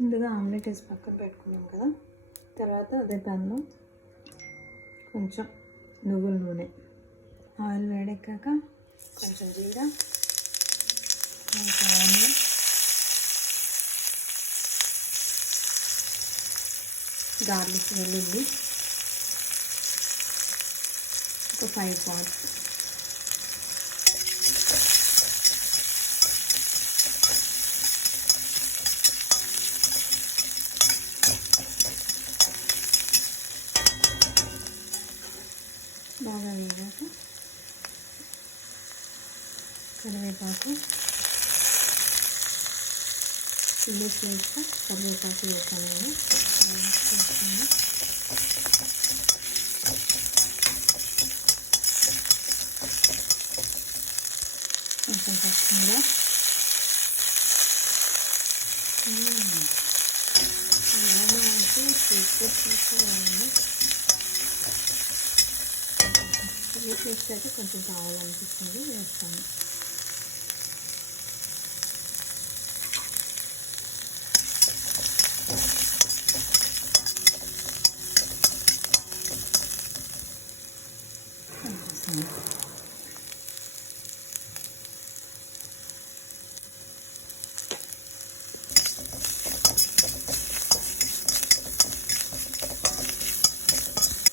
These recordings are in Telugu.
ముందుగా ఆమ్లెట్ వేసి పక్కన పెట్టుకున్నాం కదా. తర్వాత అదే ప్యాన్లో కొంచెం నువ్వుల నూనె, ఆయిల్ వేడెక్కాక కొంచెం జీరా, ఆనియన్, గార్లిక్, వెల్లుల్లి ఒక 5 పార్ట్స్, బాగా వేగాక కరివేపాకు, చిల్లీ ఫ్లేక్స్, కరివేపాకు వేసాను నేను. కొంచెం పచ్చిమిర, సూపర్ ఉంది. చిల్లీ ఫ్లేక్స్ అయితే కొంచెం కావాలనిపిస్తుంది, వేస్తాను.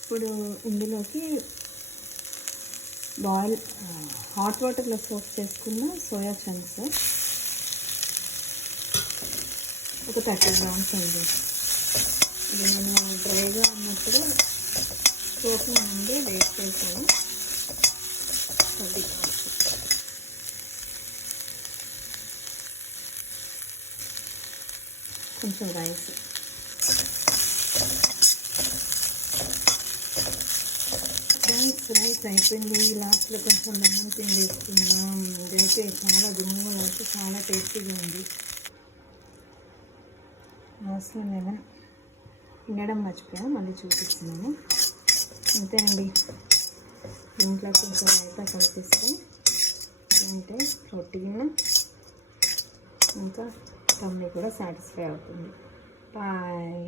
ఇప్పుడు ఇందులోకి హాట్ వాటర్లో సోక్ చేసుకున్న సోయా చంక్స్ ఒక 30 గ్రామ్స్ అండి. ఇది నేను డ్రైగా ఉన్నప్పుడు సోప్లో నుండి వేస్ట్ చేసాను. 10 గ్రామ్స్, కొంచెం రైస్, రైస్ అయిపోయింది. లాస్ట్లో కొంచెం లెమన్ పిండి వేసుకుందాం. ఇదైతే చాలా గుమ్మగా అయితే చాలా టేస్టీగా ఉంది. లాస్ట్లో లెమన్ తినడం మర్చిపోయాను, మళ్ళీ చూపిస్తున్నాను. అంతే అండి. ఇంట్లో కొంచెం రైతా కనిపిస్తే అంటే ప్రోటీన్ ఇంకా టమ్మీ కూడా సాటిస్ఫై అవుతుంది. బాయ్.